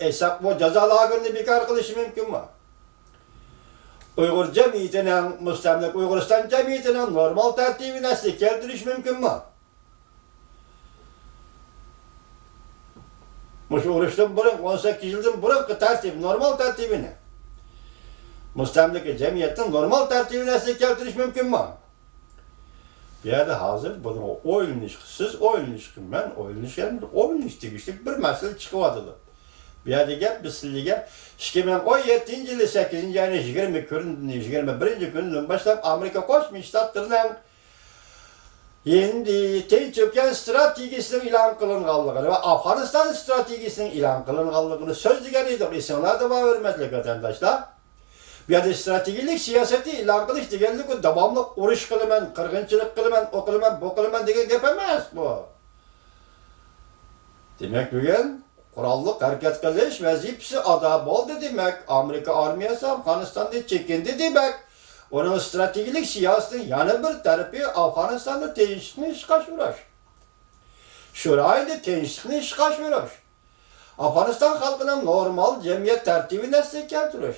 Esaq bu ceza lagerini bekar kılışı mümkün mü? Uygur cemiyetinin, müstemlik Uyguristan cemiyetinin normal tertibine nesli keltiriş mümkün mü? Muş uğraştım burun, 18 yıldan burun tertip, normal tertibini. Müstemlik cemiyetin normal tertibine nesli keltiriş mümkün mü? Bir yerde hazır, bunu oyun ilişkisiz, oyun ilişkim ben, oyun ilişkim, oyun ilişkim bir mesele çıkıvadıdı. Bir yerde gel, bir sildi gel. 2017 yılı 8. ayının 21. gününden başlayıp Amerika Koşmuş Ştatları'nın yeni tey çöken stratejisinin ilan kılınğanlığını ve Afganistan stratejisinin ilan kılınğanlığını sözlügen idik. İsimler de var vermezlik vatandaşlar. Bir yerde stratejilik siyaseti ilan kılış degenlik o devamlı uğraş kılımen, kırgınçılık kılımen, o kılımen, bu kılımen degen yapamaz bu. Demek bugün kurallık hareket kılış vazifesi ada oldu demek. Amerika armiyası Afganistan'da çekindi demek. Onun stratejilik siyasetin yanı bir tarafı Afganistan'da tenişini işgaş uğraş. Şurayda tenişini işgaş uğraş. Afganistan halkının normal cemiyet tertibi nesli keltiriş.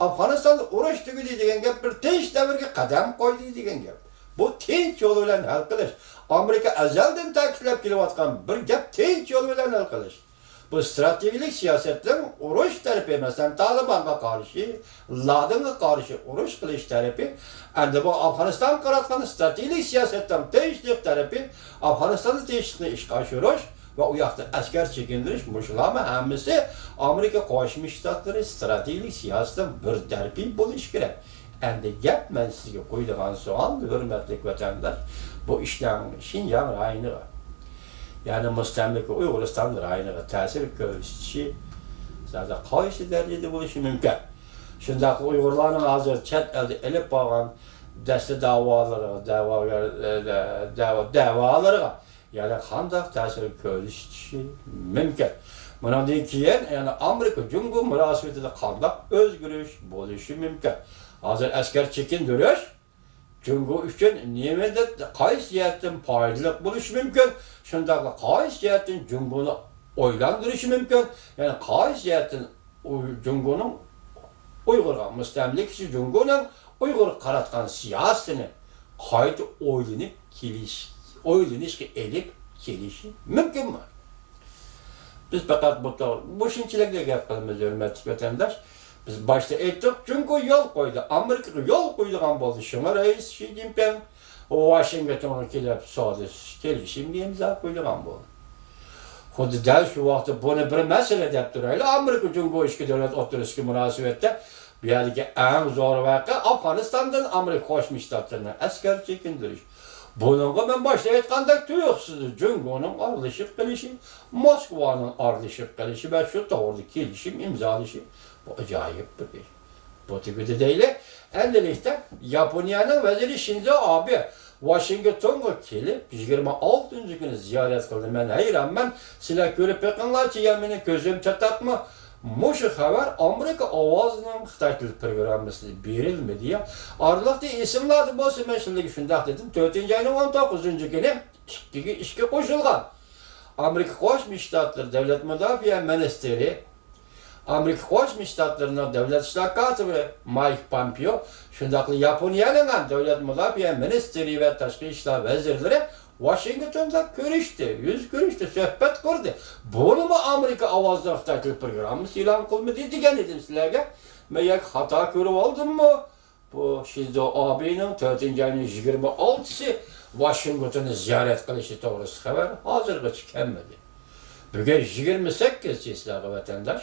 Afganistan'da uğraş tügüdü degen gep bir tenç devirge kadem koydu degen gep. Bu tenç yolu bilen hal kılış. Amerika ezelden takipçilep kelivatkan bir gep tenç yolu bilen hal kılış. Bu stratejilik siyasetlerin uğraş tarafi mesela Taliban'a karşı, Ladin'e karşı uğraş kılış tarafi, ende bu Afganistan karatkan stratejilik siyasetten değişlik tarafi, Afganistan'da değişikliğine işgal uğraş ve uyakta asker çekindiriş muşulama hemmisi Amerika Koşmuş Ştatları stratejilik siyasetten bir tarafi buluş gerek. Ende gap men sizge koyduğun soğan, hürmetli vatandaş, bu işten Şinjan rayını var. Yani müstemlik Uyguristan'da aynı tesir gösterişi zaten kayısı derecede buluşu mümkün. Şundaki Uygurların hazır çet elde elip bağlan deste davaları yani kandak tesir gösterişi mümkün. Bunun dikiyen yani Amerika Cumhur münasebetinde kandak özgürlük buluşu mümkün. Hazır asker çekindiriş Cumhur üçün nimede kaysiyetin paydalık buluş mümkün. Şundakla kaysiyetin Cumhur'unu oylandırışı mümkün. Yani kaysiyetin Cumhur'un Uygur'a müstemlikçi Cumhur'un Uygur karatkan siyasetini kaydı oylanıp elip kelişi mümkün mü? Biz fakat bu şinçilikle yapalımız hürmetli vatandaş. Biz başta ettik çünkü yol koydu. Amerika yol koyduğun oldu. Şuna reis Xi Jinping o Washington'a gelip sordu. Gelişim bir imza koyduğun oldu. Xuddi dal şu vaqtda bunu bir mesele deb turayli. Amerika Cumhur ikki davlat o'rtasidagi munosabatda bu yerdagi eng zo'r voqea Afg'onistondan Amerika Qo'shma Shtatlarini askar chekindirish. Bununla ben başta aytgandek tuyuqsiz Cumhur'un aralashib qilishi, Moskvaning aralashib qilishi ve şu to'g'ri kelishim imzolashi bu acayip bir iş. Bu tügüde değil. Endelikte Japonya'nın veziri Shinzo Abe Washington'a kelip 26. günü ziyaret kıldı. Ben hayranman. Sizler görüp bakınlar ki ya benim gözüm çatatma. Muşu haber Amerika Ovazı'nın Xitay Dil programması verilmedi ya. Aralıkta isimler de bolsa ben şimdi şundak dedim. 4. ayının 19. günü işe koşulgan. Amerika Qo'shma Shtatlar Devlet Müdafiə Ministeri Amerika Qo'shma Shtatlarının devlet işler katibi Mike Pompeo, şundaqlı Yaponiyanın devlet müdafiə ministeri ve tashqi ishlar vazirleri Washington'da görüştü, yüz görüştü, sohbet kurdu. Bunu mu Amerika Ovozdan Xitoy Til programması e'lon qilmadi degan edim sizlarga. Men hata ko'rib oldim mu? Bu Shinzo Abe'nin 4. ayının 26'sı Washington'u ziyaret qilishi to'g'risida xabar hozirgacha kelmadi. Bugun 28 sizlarga vatandaş.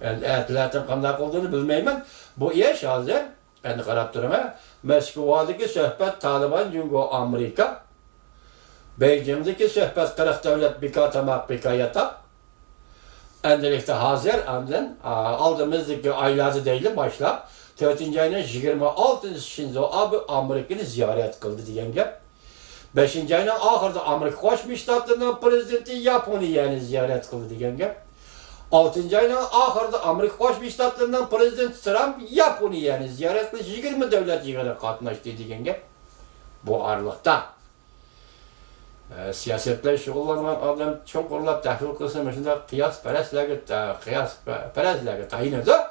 Endi aytilayotgan qanday olduğunu bilmayman. Bu ish hozir endi qarab turaman. Moskvadagi suhbat Taliban Cumhur Amerika, Beijingdagi suhbat 40 davlat bekayata. Endilikte hazır andın aldığımızdaki aylarda değil başla 4. ayının 26. Shinzo Abe Amerika'nı ziyaret kıldı diyen gep. 5. ayının ahırda Amerika Qo'shma Shtatlarının prezidenti Yaponiyanı ziyaret kıldı diyen gep. 6. ayının ahırda Amerika Qo'shma Shtatlarının prezidenti Trump Yaponiyanı ziyaret kıldı. 20 devlet yığına katlaştı diyen gep. Bu aralıkta. Siyasetle şugullanan adam çok orlap tahlil kılsın, şunda kıyas perestlerge tayin eder.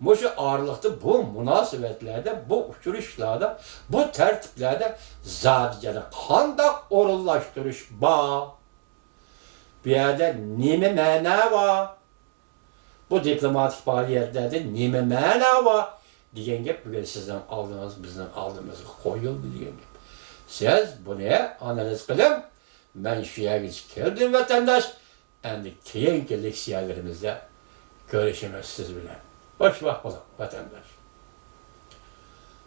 Bu şu ağırlıkta, bu münasebetlerde, bu uçuruşlarda, bu tertiplerde zadicede kandak orullaştırış ba. Bir yerde nime mana var. Bu diplomatik faaliyetlerde nime mana var. Diyen gep bugün sizden aldığınız, bizden aldığımız koyuldu diyen gep. Siz bunu analiz kılın. Ben şu yerge geldim vatandaş. Endi keyinki leksiyelerimizde görüşürüz siz bilen. Hoş vakit olun vatandaş.